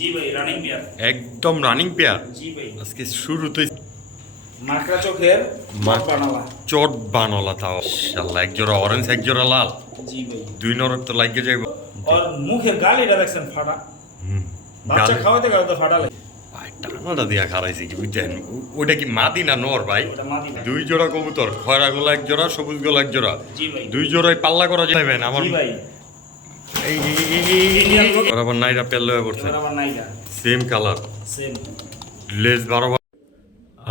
জি ভাই running pair একদম running pair জি ভাই। আজকে শুরুতেই মাকড়া চোখের চট বানলা। তাও। আল্লাহ এক জোড়া অরেঞ্জ এক জোড়া লাল। জি ভাই। দুই নরক তো লাগিয়ে যাইব। আর মুখের গাল দেখছেন ফাটা। হুম। বাচ্চা খাওয়াতে খাওয়াতে ফাটা লাগে। টানাটা দিয়া খারাইছে কি বুঝছেন? ওটা কি মাদি না নর ভাই? দুই জোড়া কবুতর খয়রা গোলা এক জোড়া সবুজ গোলা এক জোড়া। দুই জোড়ায় পাল্লা করা যাবেন আমার নাইরা পেল পড়ছে। সেম কালার সেম লেজ বারোবার।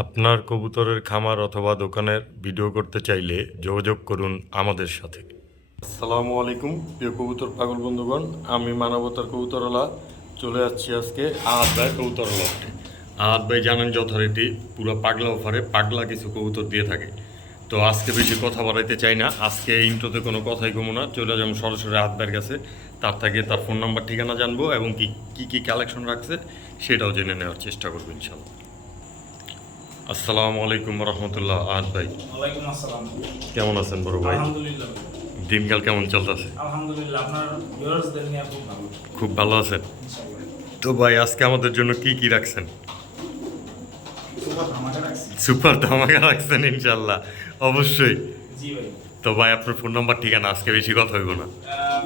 আপনার কবুতরের খামার অথবা দোকানের ভিডিও করতে চাইলে যোগাযোগ করুন আমাদের সাথে। আসসালামু আলাইকুম প্রিয় কবুতর পাগল বন্ধুগণ আমি মানবতার কবুতরওয়ালা চলে যাচ্ছি আজকে আহাত ভাই কবুতরওয়ালা আহাত ভাই জানেন যথারীতি পুরো পাগলা অফারে পাগলা কিছু কবুতর দিয়ে থাকে। তো আজকে বেশি কথা বাড়াইতে চাই না। আজকে ইন্ট্রোতে কোনো কথাই কমো না। চলে যাব সরাসরি হাত ভাইয়ের কাছে। তার থেকে তার ফোন নাম্বার ঠিকানা জানব এবং কি কি কী কালেকশন রাখছে সেটাও জেনে নেওয়ার চেষ্টা করব ইনশাল্লাহ। আসসালামু আলাইকুম রহমতুল্লাহ আহাত ভাই। আসসালাম। কেমন আছেন বড় ভাই? আলহামদুলিল্লাহ। দিনকাল কেমন চলতেছে? আলহামদুলিল্লাহ আপনার ভিউয়ার্সদের নিয়ে খুব ভালো। খুব ভালো আছেন। তো ভাই আজকে আমাদের জন্য কি কি রাখছেন? সুপার ধামাকা রাখছেন ইনশাল্লাহ অবশ্যই। জি ভাই। তো ভাই আপনার ফোন নাম্বার ঠিকানা? আজকে বেশি কথা হইব না।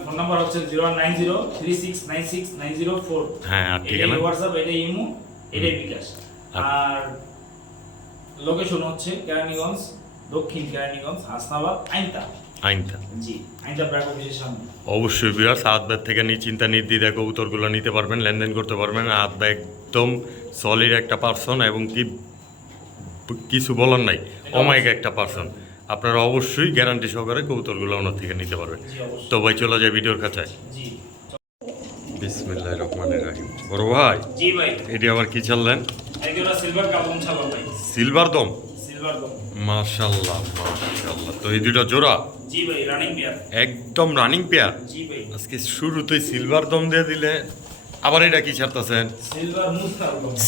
ফোন নাম্বার হচ্ছে zero nine zero three six nine six nine zero four হ্যাঁ আর ঠিকানা? হোয়াটসঅ্যাপ এটাই ইমো এটাই বিকাশ। আর লোকেশন হচ্ছে কেরানীগঞ্জ দক্ষিণ কেরানীগঞ্জ হাসনাবাদ আইনতা আইনটা। অবশ্যই বিরাট হাত ব্যাগ থেকে নিশ্চিন্তা নির্দ্বিধায় কবুতরগুলো নিতে পারবেন লেনদেন করতে পারবেন। ব্যাগ একদম সলিড একটা পার্সন এবং কি কিছু বলার নাই। অমায়িক একটা পার্সন আপনারা অবশ্যই গ্যারান্টি সহকারে কবুতরগুলো ওনার থেকে নিতে পারবেন। জি তো ভাই চলে যায় ভিডিওর কাছে জি। বিসমিল্লাহ রহমানের রাহিম। বড় ভাই এটি আবার কি চাললেন একজোড়া সিলভার কাবন ছালো ভাই। সিলভার দম? সিলভার দম। মাশাল্লাহ মাশাল্লাহ তো এই দুটো জোড়া? জি ভাই রানিং পেয়ার একদম রানিং পেয়ার জি ভাই। আজকে শুরুতেই সিলভার দম দিয়ে দিলে আবার এটা কি ছাড়তেছেন?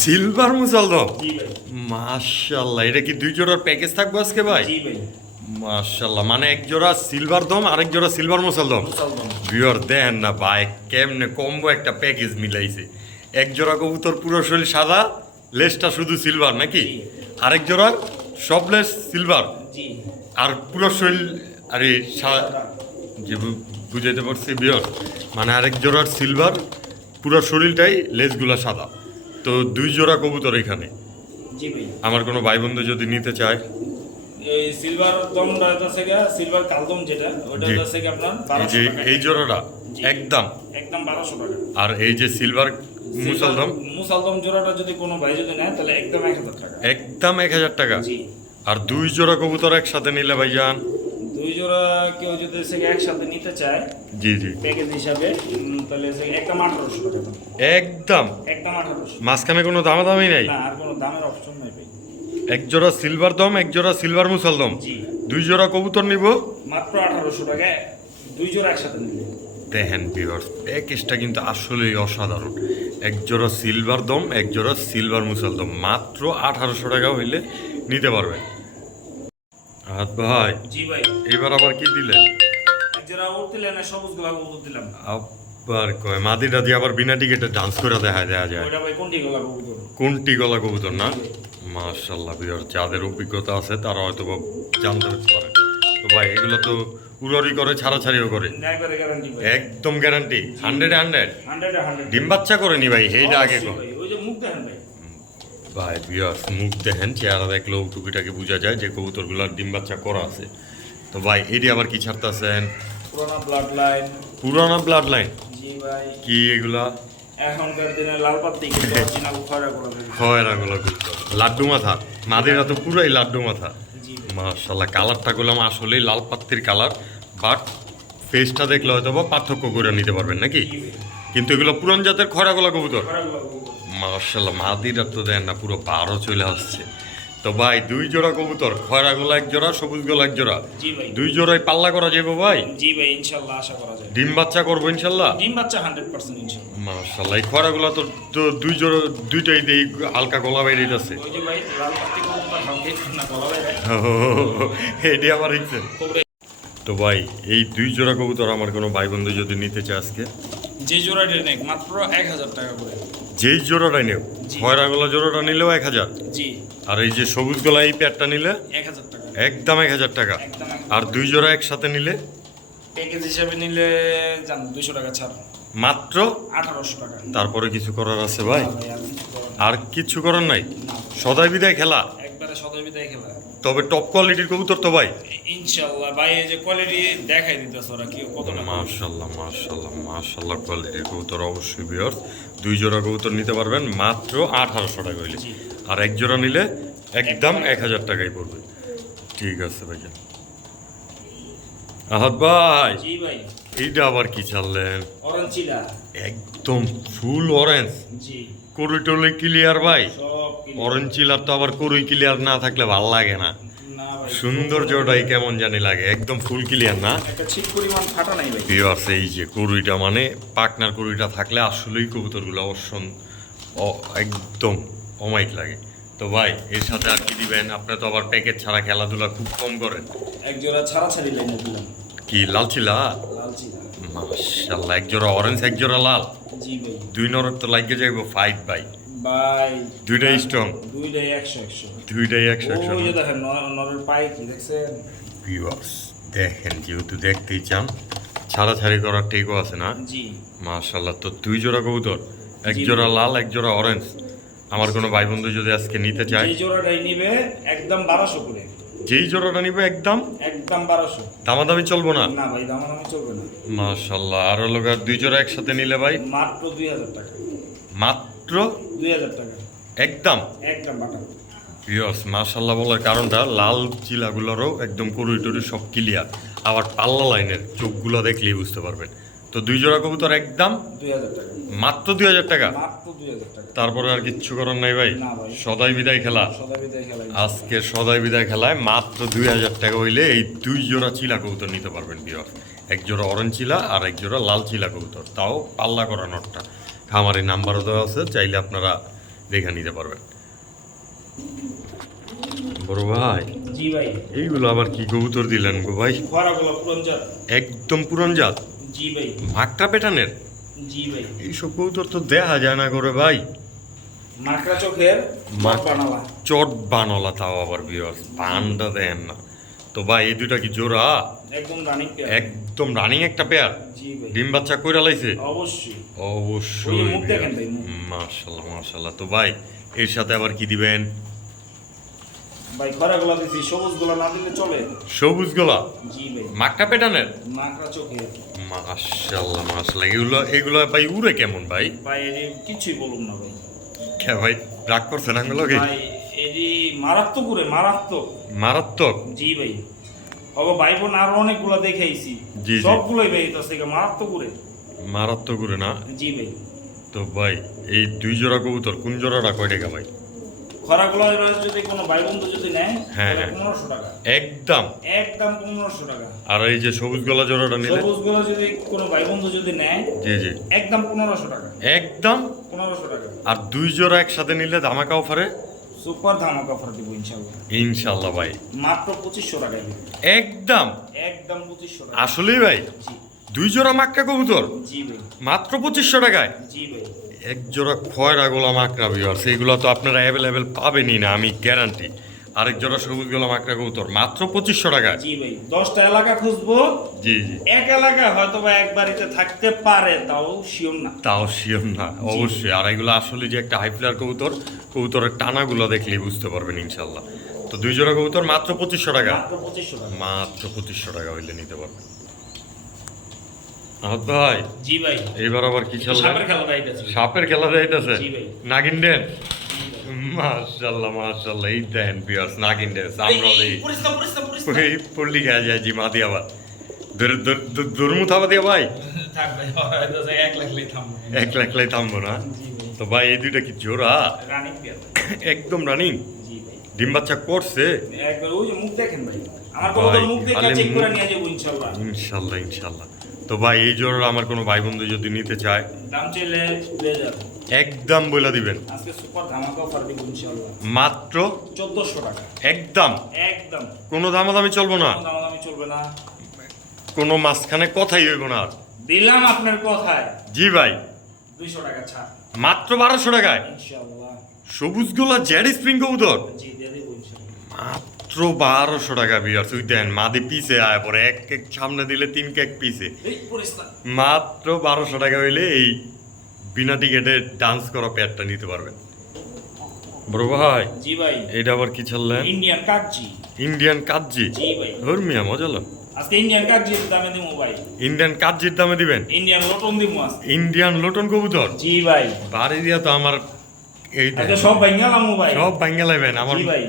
সিলভার মুসাল দম। জি ভাই। এটা কি দুই জোড়ার প্যাকেজ থাকব আজকে ভাই? জি ভাই। মাশাল্লাহ মানে এক জোড়া সিলভার দম আরেক জোড়া সিলভার মুসাল দম। বিয়র দেন না ভাই কেমনে কম্বো একটা প্যাকেজ মিলাইছে। এক জোড়া কবুতর পুরো শরীর সাদা লেসটা শুধু সিলভার নাকি। আরেক জোড়ার সব লেস সিলভার আর পুরো শরীর আরে সা- যে বুঝাইতে পারছি বিয়র মানে আরেক জোড়ার সিলভার পুরো শরীরটাই লেজগুলা সাদা। তো দুই জোড়া কবুতর এখানে। আমার কোনো ভাই বন্ধু যদি নিতে চায়। এই সিলভার দমটা হচ্ছে সিলভার কালদম যেটা ওটা জি। আপনার এই টাকা এই জোড়াটা একদম। একদম বারোশো টাকা। আর এই যে সিলভার মুসলদম? মুসালদম জোড়াটা যদি কোনো ভাই যদি নেয় তাহলে একদম এক হাজার টাকা। একদম এক হাজার টাকা। জি। আর দুই জোড়া কবুতর একসাথে নিলে ভাইজান দুই জোড়া কেউ যদি একসাথে নিতে চায় জি জি। প্যাকেজ হিসাবে তাহলে একদম আঠারোশো টাকা দাম। একদম। একদম আঠারোশো মাঝখানে কোনো দামাদামি নেই? না আর কোনো দামের অপশন নাই এক জোড়া সিলভার দম এক জোড়া সিলভার মুসলদম জি। দুই জোড়া কবুতর নিব? মাত্র আঠারোশো টাকায় দুই জোড়া একসাথে নিলে দেখেন ভিউয়ার্স প্যাকেজটা কিন্তু আসলেই অসাধারণ। এক জোড়া সিলভার দম এক জোড়া সিলভার মুসলদম মাত্র আঠারোশো টাকা হইলে নিতে পারবেন। হাত ভাই জি ভাই। এবার আবার কি দিলেন? এক জোড়া উঠতে লেনে সবুজ গোলাপ উঠতে দিলাম। আবার কয় মাদিটা দিয়ে আবার বিনা টিকেটে ডান্স করে দেখা দেওয়া যায়। ওইটা ভাই কোনটি গোলাপ উঠতে কোনটি গলা কবুতর না? মাশাল্লাহ বিয়ার যাদের অভিজ্ঞতা আছে তারা হয়তো জানতে পারে। তো ভাই এগুলো তো উড়ারি করে ছাড়াছাড়িও করে। একদম গ্যারান্টি হান্ড্রেড হান্ড্রেড ডিম বাচ্চা করেনি ভাই এইটা আগে ওই যে মুখ দেখেন ভাই। ভাই বিয়ার মুখ দেখেন চেহারা দেখলেও টুকিটাকে বোঝা যায় যে কবুতরগুলোর ডিম বাচ্চা করা আছে। তো ভাই এটি আবার কি ছাড়তেছেন? পুরোনো ব্লাড লাইন পুরানা ব্লাড লাইন জি ভাই। কি এগুলা? এখনকার দিনে লাল পাত্তি কিন্তু অরিজিনাল খরা করে খয়রা গুলো লাড্ডু মাথা? মাদিরা তো পুরাই লাড্ডু মাথা। জি। মার্শাল্লাহ কালারটা করলাম আসলেই লাল পাত্তির কালার বাট ফেসটা দেখলে হয়তো বা পার্থক্য করে নিতে পারবেন নাকি? কিন্তু এগুলো পুরান জাতের খয়রা গোলা কবুতর। খরা মার্শাল্লাহ মাদিরা তো দেন না পুরো বারো চলে আসছে। তো ভাই দুই জোড়া কবুতর খয়রা গোলা এক জোড়া সবুজ গোলা এক জোড়া। দুই জোড়ায় পাল্লা করা যাব ভাই? জি ভাই ইনশাল্লাহ আশা করা যায় ডিম বাচ্চা করব ইনশাল্লাহ ডিম বাচ্চা হান্ড্রেড পার্সেন্ট ইনশাল্লাহ মার্শাল্লাহ এই খয়রাগুলা তো তো দুই জোড়া দুইটাই দেই হালকা গলা বাইরে আছে ওই যে ভাই লাল পাত্তি কবুতর হালকা না এটি আমার ইচ্ছে তো ভাই এই দুই জোড়া কবুতর আমার কোনো ভাই বন্ধু যদি নিতে চায় আজকে যে জোড়া নেক মাত্র এক হাজার টাকা করে। যেই জোড়াটাই নেও জি। খয়রা গলা জোড়াটা নিলেও এক হাজার। জি। আর এই যে সবুজ গলা এই প্যাডটা নিলে এক হাজার টাকা। একদম এক হাজার টাকা। আর দুই জোড়া একসাথে নিলে? প্যাকেজ হিসাবে নিলে জান দুশো টাকা ছাড়। মাত্র? আঠারোশো টাকা। তারপরে কিছু করার আছে ভাই। আর কিছু করার নাই। সদাই বিদায় খেলা। বিদায় খেলা তবে টপ কোয়ালিটির কবুতর তো ভাই। ইনশাল্লাহ ভাই এই যে কোয়ালিটি দেখাই দিতেছে ওরা কি কতটা মাশাল্লাহ মাশাল্লাহ মাশাল্লাহ কোয়ালিটির কবুতর অবশ্যই বিয়র দুই জোড়া কবুতর নিতে পারবেন মাত্র আঠারোশো টাকা হইলে। আর এক জোড়া নিলে একদম এক হাজার টাকাই পড়বে। ঠিক আছে ভাইয়া আহাদ ভাই জি ভাই। এইটা আবার কি চিলা একদম ফুল অরেঞ্জ জি। করুই টলে ক্লিয়ার ভাই অরেঞ্জ চিলার তো আবার করুই ক্লিয়ার না থাকলে ভালো লাগে না। সৌন্দর্যটাই কেমন জানি লাগে একদম ফুল ক্লিয়ার না? ভিউয়ার্স এই যে করুইটা মানে পাকনার করুইটা থাকলে আসলেই কবুতরগুলো অবশ্য অ- একদম অমাইক লাগে। তো ভাই এর সাথে আর কি দিবেন? আপনি তো আবার প্যাকেট ছাড়া খেলাধুলা খুব কম করেন। এক জোড়া ছাড়া ছাড়ি কি লাল চিলা মাশাল্লাহ এক জোড়া অরেঞ্জ এক জোড়া লাল। জি ভাই। দুই নরক তো লাগে যাইব ফাইট ভাই ভাই দুইটাই strong। দুইটাই একশো একশো। দুইটাই একশো একশো। ওই যে দেখেন নরের পায়ে কি দেখছেন? ভিউয়ার্স দেখেন যেহেতু দেখতেই চান ছাড়াছাড়ি করার টেকও আছে না? জি। মাশাল্লাহ তো দুই জোড়া কবুতর এক জোড়া লাল এক জোড়া অরেঞ্জ আমার কোনো ভাই বন্ধু যদি আজকে নিতে চায় এই জোড়াটাই নিবে একদম বারোশো করে। যেই জোড়াটা নিবে একদম? একদম বারোশো। দামাদামি চলবো না? না ভাই দামাদামি চলবে না। মাশাল্লাহ আর হলো গা দুই জোড়া একসাথে নিলে ভাই? মাত্র দুই হাজার টাকা। মাত্র? দুই হাজার টাকা। একদম? একদম বাটা ভিউয়ার্স মাশাল্লাহ বলার কারণটা লাল চিলাগুলোরও একদম করুই টরুই সব ক্লিয়ার আবার পাল্লা লাইনের চোখগুলো দেখলেই বুঝতে পারবেন। তো দুই জোড়া কবুতর একদম? মাত্র দুই হাজার টাকা? তারপরে আর কিচ্ছু করার নাই ভাই। সদাই বিদায় খেলা। আজকে সদাই বিদায় খেলায় মাত্র দুই হাজার টাকা হইলে এই দুই জোড়া চিলা কবুতর নিতে পারবেন বিয়ার। এক জোড়া অরেঞ্জ চিলা আর এক জোড়া লাল চিলা কবুতর। তাও পাল্লা করা নটটা। খামারের নাম্বারও দেওয়া আছে চাইলে আপনারা দেখে নিতে পারবেন। বড় ভাই জি ভাই। এইগুলো আবার কি কবুতর দিলেন গো ভাই? একদম পুরান জাত। জি ভাই। ভাগটা পেটানের? জি ভাই। এইসব কবুতর তো দেখা যায় না করে ভাই। মাকড়া চোখের মা- বানালা। চট বানলা তাও আবার বিয়ার পানটা দেন না। তো ভাই এই দুটা কি জোড়া? একদম রানিং পেয়ার একদম রানিং একটা পেয়ার জি ভাই। ডিম বাচ্চা কইরা লাইছে? অবশ্যই। অবশ্যই। মাশাল্লাহ মাশাল্লাহ। তো ভাই এর সাথে আবার কি দিবেন? ভাই খরাগুলো দিছি সবুজগুলো না দিলে চলে। সবুজ গোলা জি ভাই। পেটানের? মাকড়া চোখের মাশাল্লাহ মাশাল্লাহ এগুলো এগুলো ভাই উড়ে কেমন ভাই? ভাই কিছুই বলুন না ভাই। কে ভাই রাগ করছেন ভাই মারাত্মক করে মারাত্মক। মারাত্মক? জি ভাই। বাবা ভাই বোন আরও অনেকগুলো জি। সবগুলোই ভাই তো থেকে মারাত্মক করে মারাত্মক করে না? জি ভাই। তো ভাই এই দুই জোড়া কবুতর কোন জোড়াটা কয় টাকা ভাই? এবার যদি কোনো যদি নেয় হ্যাঁ, হ্যাঁ। পনেরোশো টাকা। একদম। একদম পনেরোশো টাকা। আর এই যে সবুজ গলা জোড়াটা নিলে? সবুজগুলো যদি কোনো যদি নেয় জি জি। একদম পনেরোশো টাকা। একদম? পনেরোশো টাকা। আর দুই জোড়া একসাথে নিলে ধামাকা অফারে? সুপার ধামাকা অফার দিব ভাই। মাত্র পঁচিশশো টাকায় একদম? একদম পঁচিশশো টাকা। আসলেই ভাই? দুই জোড়া মাক্কা কবুতর? জি ভাই। মাত্র পঁচিশশো টাকায়? জি ভাই। এক জোড়া খয়রা গোলা মাকড়া বিয়ার সেইগুলো তো আপনারা অ্যাভেলেবেল পাবেনই না আমি গ্যারান্টি আরেক জোড়া সবুজ গোলা মাকড়া কবুতর মাত্র পঁচিশশো টাকা। জি ভাই দশটা এলাকা খুঁজবো। জি জি। এক এলাকা হয়তো বা এক বাড়িতে থাকতে পারে তাও শিওর না। তাও শিওর না অবশ্যই। আর এগুলো আসলে যে একটা হাই ফ্লার কবুতর কবুতরের টানাগুলো দেখলেই বুঝতে পারবেন ইনশাল্লাহ তো দুই জোড়া কবুতর মাত্র পঁচিশশো টাকা। মাত্র পঁচিশশো টাকা হইলে নিতে পারবেন। আহত ভাই জি ভাই। এইবার আবার কি সাপের খেলা যাইতেছে সাপের খেলা যাইতেছে জি ভাই। নাগিন ড্যান্স মাশাল্লাহ মাশাল্লাহ এই দেন পিয়ার্স নাগিন ড্যান্স আমরা এই পরিষ্কার পরিষ্কার পরিষ্কার এই খেয়া যায় জি মাদি আবার। দরমু থাবা দিয়া ভাই? থাক ভাই এক লাখ লাই থামবো। এক লাখ লাই থামবো না? তো ভাই এই দুইটা কি জোড়া? রানিং একদম রানিং? জি ভাই। ডিম বাচ্চা করছে? একবার ওই যে মুখ দেখেন ভাই। আমার কবুতর মুখ দেখে চেক করে নিয়ে যাব ইনশাল্লাহ। ইনশাল্লাহ ইনশাল্লাহ। তো ভাই এই জোর আমার কোনো ভাই বন্ধু যদি নিতে চায় দাম চাইলে একদম বলে দিবেন। আজকে সুপার ধামাকা অফার দিব ইনশাল্লাহ মাত্র চোদ্দশো টাকা। একদম। একদম। কোনো দামাদামি চলবো না। দামাদামি চলবে না। কোনো মাঝখানে কথাই হইব না আর। দিলাম আপনার কথায়। জি ভাই। দুইশো টাকা ছাড় মাত্র বারোশো টাকায়। ইনশাআল্লাহ। সবুজ গোলা জেড স্প্রিং কবুতর। জি দিয়ে দেবো ইনশাআল্লাহ। মাত্র বারোশো টাকা বিয়ার তুই দেন মাদি পিসে আয় পরে এক কেক সামনে দিলে তিন কেক পিসে মাত্র বারোশো টাকা হইলে এই বিনা টিকেটে ডান্স করা প্যাডটা নিতে পারবেন। বড় ভাই জি ভাই। এটা আবার কি ছাড়লেন? ইন্ডিয়ান কাকজি। ইন্ডিয়ান কাজ্জি জি ভাই। ধর্মিয়া মজা লো আজকে ইন্ডিয়ান কাকজির দামে দিমু ভাই। ইন্ডিয়ান কাজ্জির দামে দিবেন? ইন্ডিয়ান লটন দিমু আজকে। ইন্ডিয়ান লোটন কবুতর? জি ভাই। বাড়ি দিয়া তো আমার এই সব ভাঙ্গালামু ভাই। সব ভাঙ্গালাইবেন আমার জি ভাই।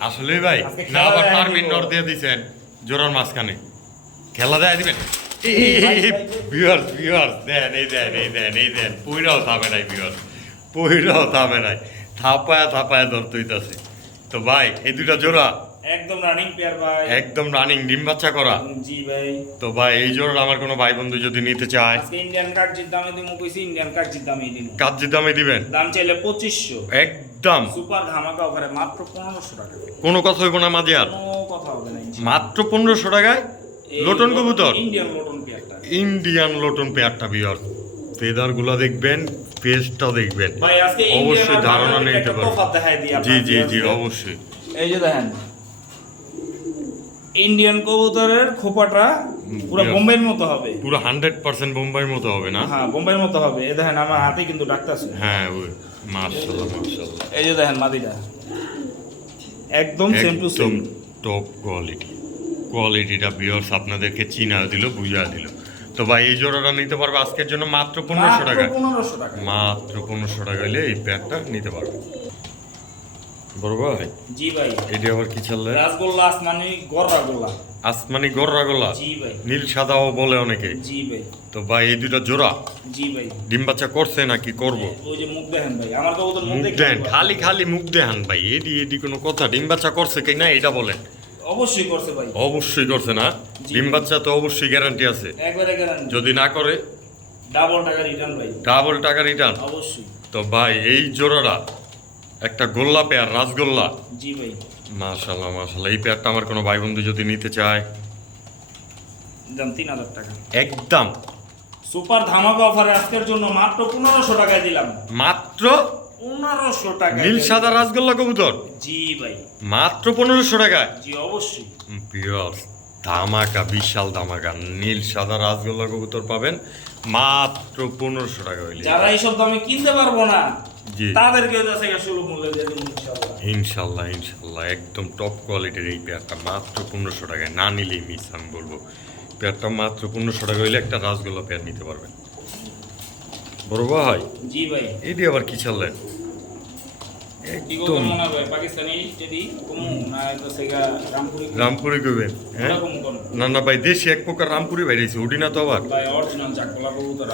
আসলে ভাই জোরার মাঝখানে খেলা দেয় দিবেন। ভিউয়ার্স পইরাও থামে নাই ভিউয়ার্স পইরাও থামে নাই থাপায়া থাপায়া ধরতে হইতাছে তো ভাই এই দুইটা জোড়া? একদম রানিং পেয়ার ভাই। একদম রানিং ডিম বাচ্চা করা? জি ভাই। তো ভাই এই জোড়া আমার কোনো ভাই বন্ধু যদি নিতে চায়? ইন্ডিয়ান দামে দিমু কইছি ইন্ডিয়ান দামে দিমু দামে দিবেন? দাম চাইলে পঁচিশশো। একদম। সুপার ধামাকা অফারে মাত্র পনেরোশো টাকা। কোনো কথা হইব না মাঝে আর কোনো কথা হবে না মাত্র পনেরোশো টাকায় এই লোটন কবুতর? ইন্ডিয়ান লোটন পেয়ারটা ইন্ডিয়ান লোটন পেয়ারটা বিয়ার দেখবেন পেস্টটাও দেখবেন। অবশ্যই ধারণা নিতে পারবেন। জি জি জি অবশ্যই। এই যে দেখেন ইন্ডিয়ান কবুতরের খোপাটা পুরো. বোম্বের মতো হবে। পুরো হান্ড্রেড পার্সেন্ট বোম্বাইয়ের মতো হবে না? হ্যাঁ বোম্বের মতো হবে। এই দেখেন আমার হাতে কিন্তু ডাক্তার হ্যাঁ ওই মার্শাল্লাহ মার্শাল্লাহ এই যে দেখেন মাদিটা একদম same to same top quality কোয়ালিটিটা বিয়ার্স আপনাদেরকে চিনা দিল বুঝা দিল। তো ভাই এই জোড়াটা নিতে পারবে আজকের জন্য মাত্র পনেরোশো টাকা মাত্র পনেরোশো টাকা হলে এই প্যাকটা নিতে পারবে। বড় ভাই জি ভাই। এটি আবার কি চললে রাসগোল্লা আসমানি গররা গোল্লা। আসমানি গররা গোলা জি ভাই। নীল সাদাও বলে অনেকে। জি ভাই। তো ভাই এই দুটা জোড়া জি ভাই। ডিম বাচ্চা করছে নাকি করব? ওই যে মুখ দেখেন ভাই। আমার কবুতর মুখ খালি খালি মুখ দেখান ভাই। এডি এডি কোনো কথা ডিম বাচ্চা করছে কি না এটা বলেন। অবশ্যই করছে ভাই। অবশ্যই করছে না। ডিম বাচ্চা তো অবশ্যই গ্যারান্টি আছে। একবারে গ্যারান্টি যদি না করে ডাবল টাকা রিটার্ন ভাই। ডাবল টাকা রিটার্ন অবশ্যই। তো ভাই এই জোড়াটা একটা গোল্লা পেয়ার রাসগোল্লা জি ভাই। মাশাল্লাহ মাশাল্লাহ এই পেয়ারটা আমার কোনো ভাই বন্ধু যদি নিতে চায়। দাম তিন হাজার টাকা। একদম। সুপার ধামাকা অফারে আজকের জন্য মাত্র পনেরোশো টাকায় দিলাম। মাত্র পনেরোশো টাকা নীল সাদা রাসগোল্লা কবুতর? জি ভাই। মাত্র পনেরোশো টাকায় জি অবশ্যই। পিওর ধামাকা বিশাল ধামাকা নীল সাদা রাসগোল্লা কবুতর পাবেন। মাত্র পনেরোশো টাকা হইলে। যারা এইসব দামে কিনতে পারব না জি। তাদেরকে সুলভ মূল্যে ইনশাল্লাহ ইনশাল্লাহ একদম টপ কোয়ালিটির এই পেয়ারটা মাত্র পনেরোশো টাকায় না নিলেই মিস আমি বলব। পেয়ারটা মাত্র পনেরোশো টাকা হইলে একটা রাসগোল্লা পেয়ার নিতে পারবেন। বড় ভাই? জি ভাই। এটি আবার কি চাললেন কি একদম। হয় না রামপুরি কইবেন হ্যাঁ? না না ভাই দেশি এক প্রকার রামপুরি বাইরেছে ওটি না তো আবার? অরিজিনাল জাকলা কবুতর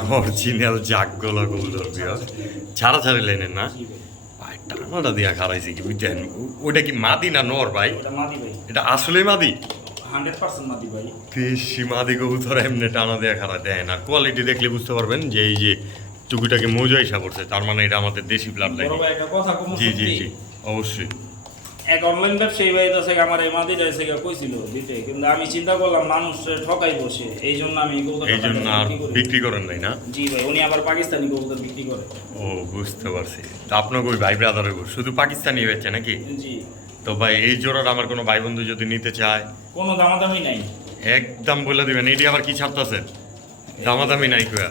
জাগ গলা কবুতর ছাড়া ছাড়ি লাইনের না? ভাই। টানাটা দিয়া খারাইছে কি বুঝছেন? ওটা কি মাদি না নর ভাই? এটা আসলে মাদি? মাদি ভাই। মাদি কবুতর এমনি টানা দেয়া খারা দেয় না। কোয়ালিটি দেখলে বুঝতে পারবেন যে এই যে টুকুটাকে মজা হিসাব করছে তার মানে এটা আমাদের দেশি ব্লাড লাইন কমু জি জি জি অবশ্যই। এক অনলাইন ব্যবসায়ী ভাই আমার কইছিল দিতে কিন্তু আমি চিন্তা করলাম মানুষ ঠকাই বসে এই জন্য আমি এই জন্য আর বিক্রি করেন নাই না? জি ভাই উনি আবার পাকিস্তানি কবুতর বিক্রি করে। ও বুঝতে পারছি। তা আপনাকে ওই ভাই ব্রাদারের শুধু পাকিস্তানি হয়েছে নাকি? জি। তো ভাই এই জোড়াটা আমার কোনো ভাই বন্ধু যদি নিতে চায়? কোনো দামাদামি নাই। একদম বলে দিবেন এটি আবার কি ছাপতেছেন দামাদামি নাই কুয়া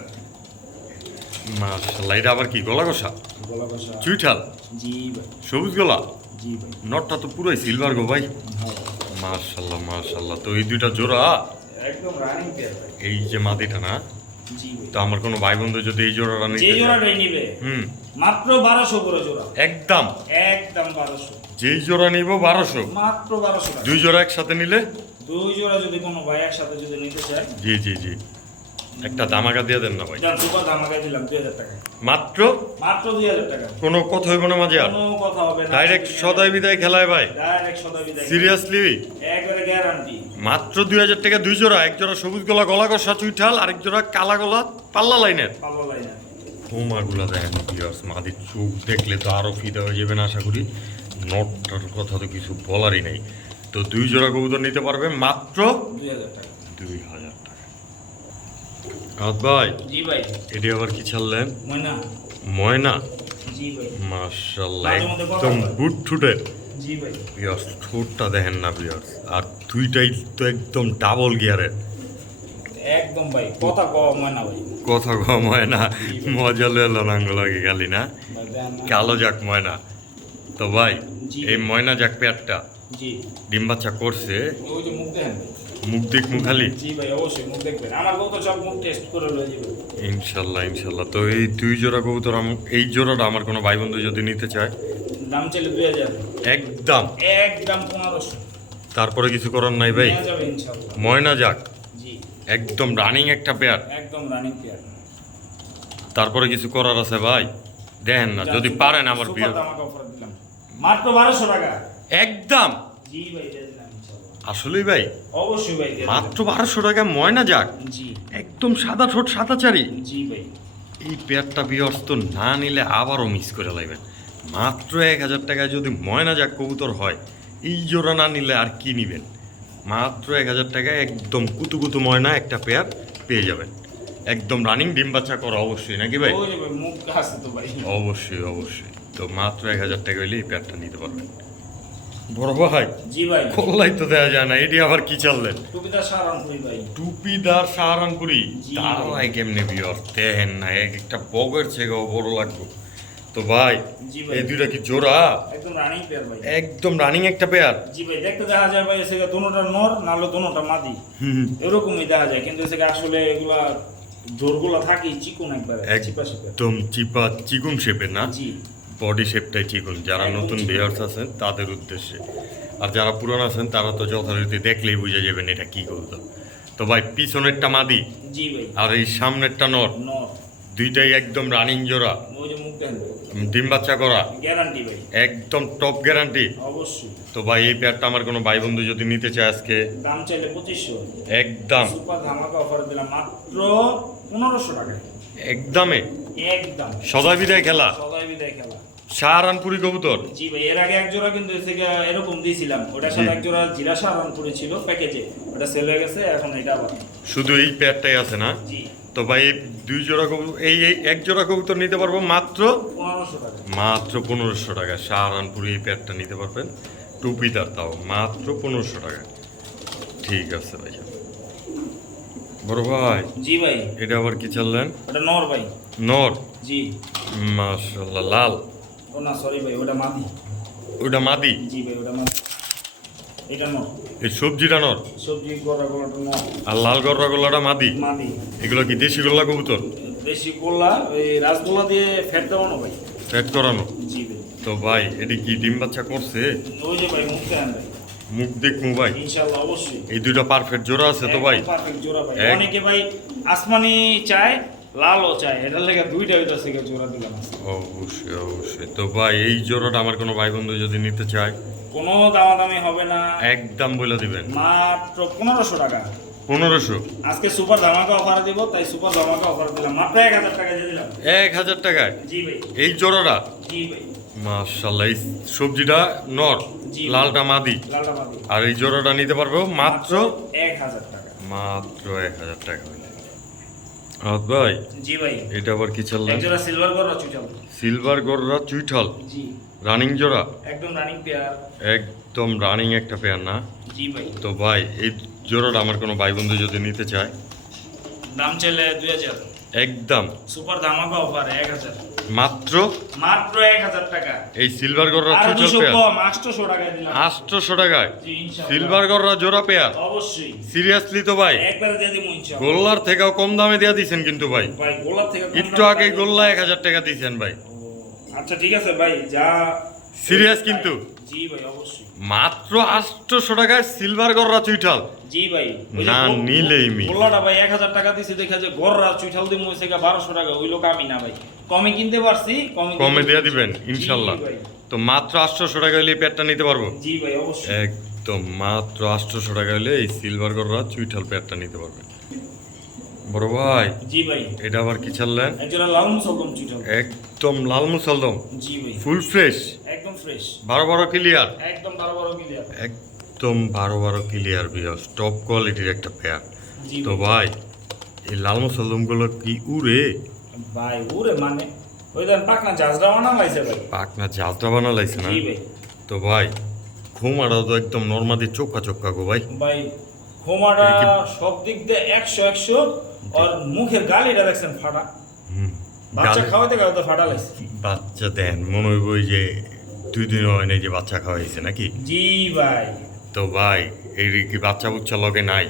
মাশাল্লাহ এটা আবার কি? গলা কষা গলা কষা চুইঠাল? জি ভাই। সবুজ গলা? জি ভাই। নটটা তো পুরোই সিলভার গো ভাই। মাশাল্লাহ মাশাল্লাহ। তো এই দুইটা জোড়া? একদম রানিং পেয়ার এই যে মাদিটা না? জি তো আমার কোনো ভাই বন্ধু যদি এই জোড়াটা নিতে জোড়াটাই নিবে? হুম। মাত্র বারোশো করে জোড়া। একদম। একদম বারোশো। যেই জোড়া নিব বারোশো। মাত্র বারোশো টাকা। দুই জোড়া একসাথে নিলে? দুই জোড়া যদি কোনো ভাই একসাথে যদি নিতে চায়। জি জি জি। একটা দামাকা দিয়ে দেন না ভাই। দিলাম দুই হাজার টাকা। মাত্র? মাত্র দুই হাজার টাকা। কোনো কথা হইব না মাঝে আর। কোনো কথা হবে না। ডাইরেক্ট সদাই বিদায় খেলায় ভাই। ডাইরেক্ট সদা বিদায় সিরিয়াসলি একবারে গ্যারান্টি মাত্র দুই হাজার টাকা দুই জোড়া। এক জোড়া সবুজ গলা গলা কষা চুইঠাল আরেক জোড়া কালা গলা পাল্লা লাইনের। পাল্লা লাইনে হোমাগুলো দেখেন ভিউয়ার্স মাদির চোখ দেখলে তো আরও ফিদা হয়ে যাবেন আশা করি। নটটার কথা তো কিছু বলারই নেই। তো দুই জোড়া কবুতর নিতে পারবে মাত্র দুই হাজার টাকা। দুই হাজার টাকা ভাই? জি ভাই। এটি আবার কি ছাড়লেন? ময়না। ময়না? জি ভাই। কথা একদম। বুট ঠুটের জি ভাই। বিয়ার্স ঠোঁটটা দেখেন না বিয়ার্স আর দুইটাই তো একদম ডাবল গিয়ারের একদম ভাই কথা কম ময়না ভাই। কথা কম হয় না মজা লেলো নাঙ্গ লাগে গালি না? না। কালো যাক ময়না। তো ভাই এই ময়না যাক পেটটা। জি। ডিম বাচ্চা করছে। ওই যে মুখ দেখেন মুখ দিক মুখালি জি ভাই অবশ্যই মুখ দেখবেন। আমার সব মুখ টেস্ট করে লয়ে যাবে। ইনশাল্লাহ ইনশাল্লাহ। তো এই দুই জোড়া কবুতর এই জোড়াটা আমার কোনো ভাই বন্ধু যদি নিতে চায়? দাম চাইলে দুই হাজার। একদম? একদম পনেরোশো। তারপরে কিছু করার নাই ভাই? ময়না যাক। একদম রানিং একটা পেয়ার একদম রানিং পেয়ার তারপরে কিছু করার আছে ভাই? দেখেন না যদি পারেন আমার বিয়ে মাত্র বারোশো টাকা। একদম? জি ভাই আসলেই ভাই? অবশ্যই ভাই মাত্র বারোশো টাকা ময়না যাক। জি। একদম সাদা ঠোঁট সাদা চারি। জি ভাই। এই পেয়ারটা বিয়র্স তো না নিলে আবারও মিস করে লাগবেন মাত্র এক হাজার টাকায় যদি ময়না যাক কবুতর হয় এই জোড়া না নিলে আর কি নিবেন? মাত্র এক হাজার টাকায় একদম কুতু কুতু ময়না একটা পেয়ার পেয়ে যাবেন। একদম রানিং ডিম বাচ্চা করা অবশ্যই নাকি ভাই? ওই ভাই মুখ আছে তো ভাই। অবশ্যই অবশ্যই। তো মাত্র এক হাজার টাকা হইলে এই পেয়ারটা নিতে পারবেন। বড় ভাই? জি ভাই। কল্লাই তো দেওয়া যায় না এটি আবার কি চাললেন? টুপিটা সারান করি ভাই। টুপিদার সাহারানপুরি। তারাই কেমনে বিয়র? দেখেন না এক একটা বগের থেকেও বড় লাগবে। তো ভাই। এই দুইটা কি জোড়া? একদম রানিং পেয়ার ভাই। একদম রানিং একটা পেয়ার জি ভাই দেখতে দেখা যায় ভাই এসে দুটোটা নর নাহলে দুটোটা মাদি। এরকমই দেখা যায় কিন্তু এসে আসলে এগুলা জোরগুলা থাকে চিকুন একবারে একদম চিপা চিকুন শেপের না? জি। বডি শেপটাই চিকুন যারা নতুন। ভিউয়ার্স আছেন তাদের উদ্দেশ্যে। আর যারা পুরান আছেন তারা তো যথারীতি দেখলেই বুঝে যাবেন এটা কি করতো তো ভাই পিছনেরটা মাদি আর এই সামনেরটা নর। দুইটাই একদম রানিং জোড়া। ডিম বাচ্চা করা। গ্যারান্টি ভাই। একদম টপ গ্যারান্টি অবশ্যই। তো ভাই এই পেয়ারটা আমার কোনো ভাই বন্ধু যদি নিতে চায় আজকে দাম চাইলে পঁচিশশো। একদম। সুপার ধামাকা অফার দিলাম মাত্র পনেরোশো টাকায়। একদমে একদম। সদাই বিদায় খেলা। সদাই বিদায় খেলা। সাহারানপুরি কবুতর। জি ভাই এর আগে এক জোড়া কিন্তু এসে এরকম দিয়েছিলাম। ওটার সাথে এক জোড়া জিরা সারান ছিল প্যাকেজে ওটা সেল হয়ে গেছে এখন এটা আবার শুধু এই পেয়ারটাই আছে না? জি। তো ভাই এই দুই জোড়া কবুতর এই এই এক জোড়া কবুতর নিতে পারব মাত্র মাত্র পনেরোশো টাকা। সাহারানপুরি এই পেয়ারটা নিতে পারবেন। টুপিদার তাও মাত্র পনেরোশো টাকা। ঠিক আছে ভাই। বড় ভাই জি ভাই। এটা আবার কি চাললেন? ওটা নর ভাই। নর? জি। মাশাল্লাহ লাল। ও না সরি ভাই ওটা মাদি। ওটা মাদি? জি ভাই ওটা মাদি। এটা নর। এই সবজিটা নর? সবজি গড়া গড়াটা নর। আর লাল গররা গোল্লাটা মাদি? মাদি। এগুলো কি দেশি গোল্লা কবুতর? দেশি গোল্লা রাসগোল্লা দিয়ে ফ্যাট দেওয়া না ভাই। প্যাক করানো? জি তো ভাই এটি কি ডিম বাচ্চা করছে? ওই যে ভাই মুখতে আন ভাই। মুখ দেখমু ভাই। অবশ্যই। এই দুইটা পারফেক্ট জোড়া আছে তো ভাই। perfect জোড়া ভাই। অনেকে ভাই আসমানি চায় লালও চায়। এটার লেগে দুইটা জোড়া দিলাম অবশ্যই অবশ্যই। তো ভাই এই জোড়াটা আমার কোনো ভাই বন্ধু যদি নিতে চায় কোনো দামাদামি হবে না। একদম বলে দিবেন। মাত্র পনেরোশো টাকা। পনেরোশো। আজকে সুপার ধামাকা অফার দিব তাই সুপার ধামাকা অফার দিলাম। মাত্র এক হাজার টাকা দিয়ে দিলাম। এক হাজার টাকায়? জি ভাই। এই জোড়াটা? জি ভাই। মাশাল্লাহ এই সবজিটা নর লালটা মাদি। আর এই জোড়াটা নিতে পারব মাত্র এক হাজার টাকা। মাত্র এক হাজার টাকা হইলে। আহ, ভাই জি ভাই। এটা আবার কি জোড়া সিলভার গড় চুচাল সিলভার গররা চুইঠাল। জি। রানিং জোড়া? একদম রানিং পেয়ার একদম রানিং একটা পেয়ার না? জি ভাই। তো ভাই এই জোড়াটা আমার কোনো ভাই বন্ধু যদি নিতে চায়? দাম চাইলে দুই হাজার। একদম। সুপার ধামাকা অফার এক হাজার। মাত্র? মাত্র এক হাজার টাকা। এই সিলভার গররা আর চুইঠাল পেয়ার আটশোশো টাকায় দিলাম। আটশোশো টাকায়? জি ইনশাআল্লাহ। সিলভার গররা জোড়া পেয়ার অবশ্যই। সিরিয়াসলি তো ভাই? একবার দিয়ে দিব গোল্লার থেকেও কম দামে দেওয়া দিয়েছেন কিন্তু ভাই। ভাই গোলাপ থেকে একটু আগে গোল্লা এক হাজার টাকা দিয়েছেন ভাই। আচ্ছা ঠিক আছে ভাই যা Serious কিন্তু? জি ভাই অবশ্যই। মাত্র আটশোশো টাকায় সিলভার গররা চুইঠাল। জি ভাই না নিলেই মি। গোল্লাটা ভাই এক হাজার টাকা দিছে দেখা যায় গররা চুইঠাল মনে থেকে বারোশো টাকা ওই লোক আমি না ভাই। কমে কিনতে পারছি কমে কমে দিয়ে দিবেন ইনশাল্লাহ। তো মাত্র আটশোশো টাকা হলে এই প্যাডটা নিতে পারব? জি ভাই অবশ্যই। একদম মাত্র আটশোশো টাকা হলে এই সিলভার গররা চুইঠাল পেয়ারটা নিতে পারবেন। বড় ভাই। জি ভাই। এটা আবার কি ছাড়লেন? একজোড়া লাল মুসলদম চিঠল একদম লাল মুসলদম। জি ভাই। Full fresh? একদম ফ্রেশ। বারো বারো ক্লিয়ার? একদম বারো বারো ক্লিয়ার। একদম বারো বারো ক্লিয়ার বিয়স টপ কোয়ালিটির একটা পেয়ার তো ভাই। এই লাল মুসলদমগুলো কি উড়ে? ভাই ওরে মানে? ওই দেন পাকনা জাজরা বানা লাইছে ভাই। পাকনা জালটা বানালাইছে না? তো ভাই ঘুমাটা তো একদম নর্মাদি চোখা চোখা গো ভাই। ভাই এটা সব দিক দিয়ে একশো একশো আর মুখের গালিটা দেখছেন ফাটা। বাচ্চা খাওয়াতে খাওয়াতে ফাটা লাগছে। বাচ্চা দেন মনে হইব যে দুই দিন হয় যে বাচ্চা খাওয়াইছে নাকি? জি ভাই। তো ভাই এই কি বাচ্চা বুচ্চা লগে নাই?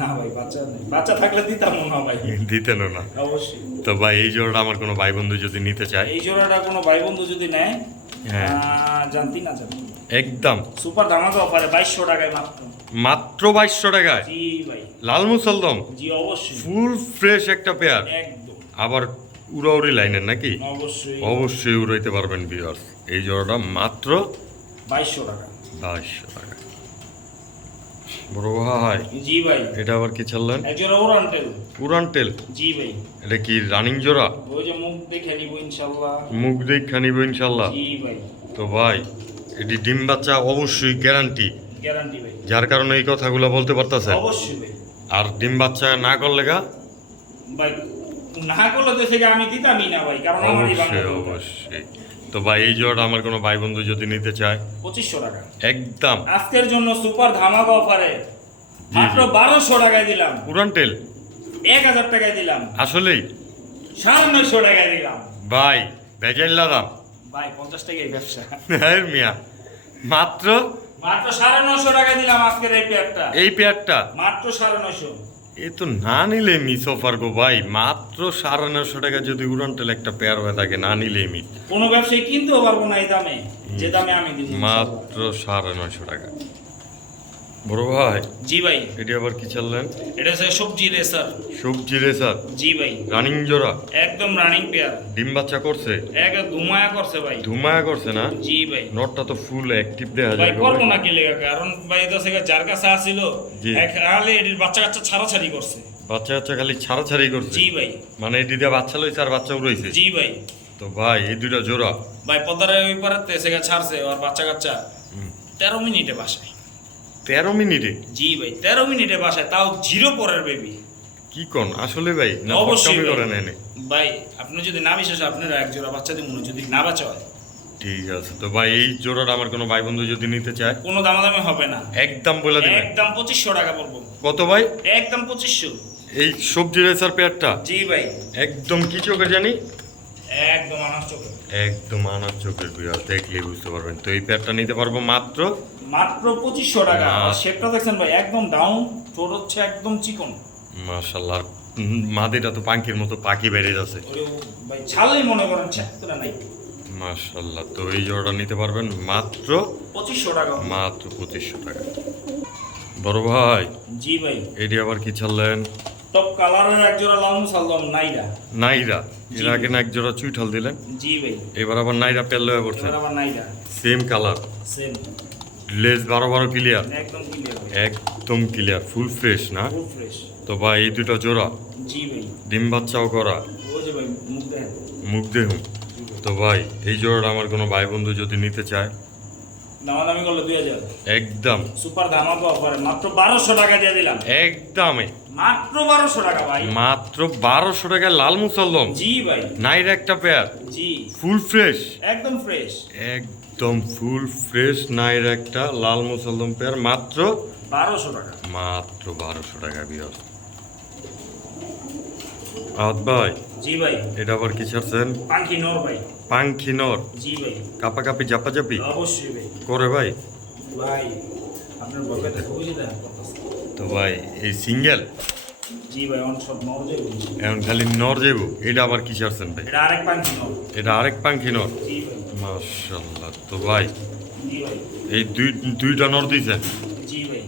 না ভাই বাচ্চা বাচ্চা থাকলে দিতাম না ভাই। দিতেন না। অবশ্যই। তো ভাই এই জোড়াটা আমার কোনো ভাই বন্ধু যদি নিতে চায়? এই জোড়াটা কোনো ভাই বন্ধু যদি নেয় হ্যাঁ। জানতি না একদম। সুপার ধামাকা অফারে বাইশশো টাকায় মাত্র। মাত্র বাইশশো টাকায়? জি ভাই। লাল মুসলদম? জি অবশ্যই। ফুল ফ্রেশ একটা পেয়ার? একদম। আবার উড়াউড়ি লাইনের নাকি? অবশ্যই। অবশ্যই উড়াইতে পারবেন বিয়ার্স এই জোড়াটা মাত্র বাইশশো টাকা। বাইশশো টাকা। বড় ভাই জি ভাই। এটা আবার কি ছাড়লেন? টেল উড়ান টেল জি ভাই। এটা কি রানিং জোড়া? ওই যে মুখ দেখে নিব ইনশাল্লাহ। মুখ দেখা নিব ইনশাল্লাহ। জি ভাই। তো ভাই এটি ডিম বাচ্চা অবশ্যই গ্যারান্টি গ্যারান্টি ভাই। যার কারণে এই কথাগুলো বলতে পারতেছে? অবশ্যই ভাই। আর ডিম বাচ্চা না করলে গা? ভাই না করলে তো থেকে আমি দিতামই না ভাই কারণ আমারই বাংলা অবশ্যই অবশ্যই। তো ভাই এই জোড়াটা আমার কোনো ভাই বন্ধু যদি নিতে চায়? পঁচিশশো টাকা। একদম। আজকের জন্য সুপার ধামাকা অফারে মাত্র বারোশো টাকায় দিলাম। উড়ান টেল এক হাজার টাকায় দিলাম। আসলেই? সাড়ে নয়শো টাকায় দিলাম। ভাই ভেজাইল্লা দাম ভাই পঞ্চাশ টাকাই ব্যবসা। হ্যাঁ মিয়া। মাত্র মাত্র সাড়ে নশো টাকা দিলাম আজকের এই পেয়ারটা। এই পেয়ারটা? মাত্র সাড়ে নশো এ তো না নিলে মিস অফার গো ভাই মাত্র সাড়ে নশো টাকা যদি উড়ান টেল একটা পেয়ার হয়ে থাকে না নিলে মিস। কোনো ব্যবসায়ী কিনতেও পারব না এই দামে যে দামে আমি দিব মাত্র সাড়ে নশো টাকা। বড় ভাই। জি ভাই। এটি আবার কি চাললেন এটা হচ্ছে সবজি রেসার সবজি রেসার জি ভাই। রানিং জোড়া। একদম রানিং পেয়ার। ডিম বাচ্চা করছে? এক ধুমায়া করছে ভাই। ধুমায়া করছে না? জি ভাই। নটটা তো ফুল অ্যাক্টিভ দেখা যায় করব না কি লেগা? কারণ ভাই তো সেটা যার কাছে আসছিল জি। খালে এটির বাচ্চা কাচ্চা ছাড়াছাড়ি করছে। বাচ্চা কাচ্চা খালি ছাড়াছাড়ি করছে। জি ভাই। মানে এটি দিয়ে বাচ্চা লইছে আর বাচ্চা উড়াইছে। জি ভাই। তো ভাই এই দুইটা জোড়া। ভাই পদারে ওই পারাতে সেটা ছাড়ছে আর বাচ্চা কাচ্চা। তেরো মিনিটে বাসায়। তেরো মিনিটে? জি ভাই তেরো মিনিটে বাসায় তাও জিরো পরের বেবি কি কোন? আসলে ভাই না অবশ্যই। করে নেনে ভাই আপনি যদি না বিশ্বাস আপনারা এক জোড়া বাচ্চা দিন যদি না বাচ্চা হয়। ঠিক আছে তো ভাই এই জোড়াটা আমার কোনো ভাই বন্ধু যদি নিতে চায়? কোনো দামাদামি হবে না। একদম বলে দিবেন। একদম পঁচিশশো টাকা পড়ব কত ভাই? একদম পঁচিশশো। এই সবজি রেসার পেয়ারটা? জি ভাই। একদম কি চোখে জানি? একদম আনার চোখে একদম আনার চোখের বিয়ার দেখলেই বুঝতে পারবেন। তো এই পেয়ারটা নিতে পারব মাত্র? মাত্র পঁচিশশো টাকা। শেপটা দেখছেন ভাই একদম ডাউন টোট হচ্ছে একদম চিকন। মাশাল্লাহ মাদিটা তো পাখির মতো পাখি বেড়ে যাচ্ছে। ভাই ছাড়লেই মনে করেন ছাত্রা নাই। মাশাল্লাহ তো এই জোড়াটা নিতে পারবেন মাত্র? পঁচিশশো টাকা। মাত্র পঁচিশশো টাকা। বড় ভাই জি ভাই। এটি আবার কি ছাড়লেন? টপ কালারের এক জোড়া লাল সালদম নাইরা। নাইরা। এর আগে না এক জোড়া চুইঠাল দিলেন। জি ভাই। এবার আবার নাইরা পেল পড়ছে। এবার আবার নাইরা। Same colour. সেম। লেস বারো বারো ক্লিয়ার। একদম ক্লিয়ার একদম ক্লিয়ার ফুল ফ্রেশ না? ফুল ফ্রেশ তো ভাই এই দুটো জোড়া। জি ভাই। ডিম বাচ্চাও করা। যে ভাই মুখ দেখেন। মুখ দেখুন তো ভাই এই জোড়াটা আমার কোনো ভাই বন্ধু যদি নিতে চায় দামাদামি করলে দুই হাজার। একদম। সুপার ধামাকা অফারে মাত্র বারোশো টাকা দিয়ে দিলাম। একদমই। মাত্র বারোশো টাকা ভাই। মাত্র বারোশো টাকায় লাল মুসল্লম। জি ভাই। নাইর একটা পেয়ার জি। ফুল ফ্রেশ একদম ফ্রেশ একদম ফুল ফ্রেশ নাইর একটা লাল মুসল্লম পেয়ার মাত্র বারোশো টাকা। মাত্র বারোশো টাকা বিয়ার আদ ভাই? জি ভাই। এটা আবার কি ছাড়ছেন? পাখি নর ভাই। পাঙ্খি নর? জি ভাই। কাপাকাপি জাপাজাপি অবশ্যই ভাই। করে ভাই। ভাই আপনার বকাতে খুবই তো ভাই এই সিঙ্গেল? জি ভাই অন সব নর যে বলছি এখন খালি নর যাইব। এটা আবার কি ছাড়ছেন ভাই? এটা আরেক পাখি নর। এটা আরেক পাঙ্খি নর? জি ভাই। মাশাল্লাহ তো ভাই। জি ভাই। এই দুই দুইটা নর দিয়েছেন জি ভাই।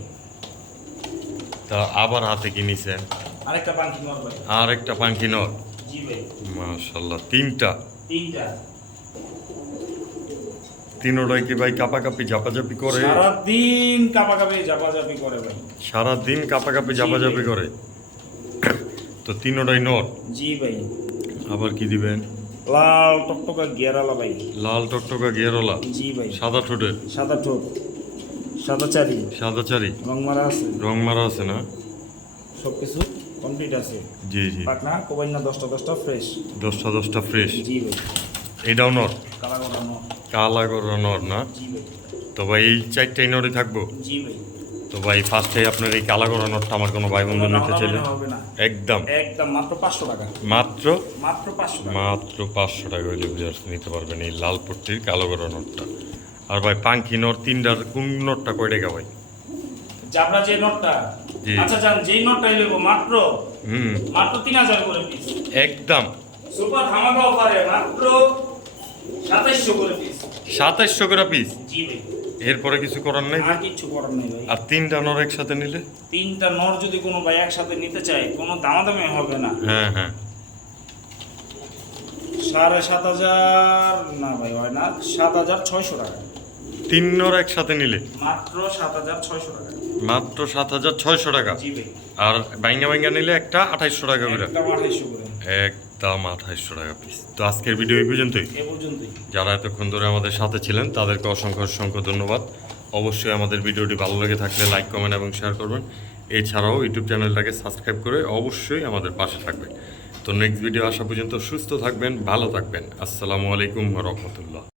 তা আবার হাতে কি নিছেন? আরেকটা পাখি নর ভাই আর একটা পাঙ্খি নর জি ভাই। মাশাল্লাহ তিনটা। তিনটা। তিনোটাই কি ভাই কাপাকাপি ঝাপাঝাপি করে? সারাদিন কাপাকাপি জাপাজাপি করে ভাই। সারাদিন কাপাকাপি ঝাপাঝাপি করে। তো তিনোটাই নর জি ভাই। আবার কি দিবেন? লাল টকটকা গিয়ারালা ভাই। লাল টকটকা গিয়ারওয়ালা জি ভাই। সাদা ঠোঁটের। সাদা ঠোঁট। সাদা চারি। সাদা চারি। রং মারা আছে। রং মারা আছে না? সব কিছু কমপ্লিট আছে। জি জি। পাটনা কোবাইনা দশটা দশটা ফ্রেশ দশটা দশটা ফ্রেশ জি ভাই। এটাও নর? নর। না? জি ভাই। তো ভাই এই চারটাই নরই থাকব? জি ভাই। তো ভাই ফার্স্টে আপনার এই কালা করা নরটা আমার কোনো ভাই বন্ধু নিতে চাইলে? একদম। একদম মাত্র পাঁচশো টাকা। মাত্র? মাত্র পাঁচশো টাকা। মাত্র পাঁচশো টাকা হইলে নিতে পারবেন এই লাল পট্টির কালো করা নটটা আর ভাই পাঙ্কি নর তিনটার কোন নটটা কয় টাকা ভাই? জাবরা যে নোটটা। আচ্ছা জান যেই নোটটাই নেব মাত্র? হুম। মাত্র তিন হাজার করে পিস একদম। সুপার ধামাকা অফারে মাত্র সাতাইশশো করে পিস সাতাইশশো করে পিস জি ভাই। এরপরে কিছু করার নাই? আর কিচ্ছু করার নেই ভাই। আর তিনটা নর একসাথে নিলে? তিনটা নর যদি কোনো ভাই একসাথে নিতে চায় কোনো দামাদামি হবে না। হ্যাঁ হ্যাঁ। সাড়ে সাত হাজার না ভাই হয় না সাত হাজার ছয়শো টাকা। তিন নর একসাথে নিলে? মাত্র সাত হাজার ছয়শো টাকা। মাত্র সাত হাজার ছয়শো টাকা। আর বাইঙ্গা বাইঙ্গা নিলে একটা আঠাইশশো টাকা করে। একদম আঠাইশশো টাকা পিস তো আজকের ভিডিও এই পর্যন্তই। যারা এতক্ষণ ধরে আমাদের সাথে ছিলেন তাদেরকে অসংখ্য অসংখ্য ধন্যবাদ। অবশ্যই আমাদের ভিডিওটি ভালো লেগে থাকলে লাইক কমেন্ট এবং শেয়ার করবেন। এছাড়াও ইউটিউব চ্যানেলটাকে সাবস্ক্রাইব করে অবশ্যই আমাদের পাশে থাকবেন। তো নেক্সট ভিডিও আসা পর্যন্ত সুস্থ থাকবেন ভালো থাকবেন। আসসালামু আলাইকুম রহমতুল্লাহ।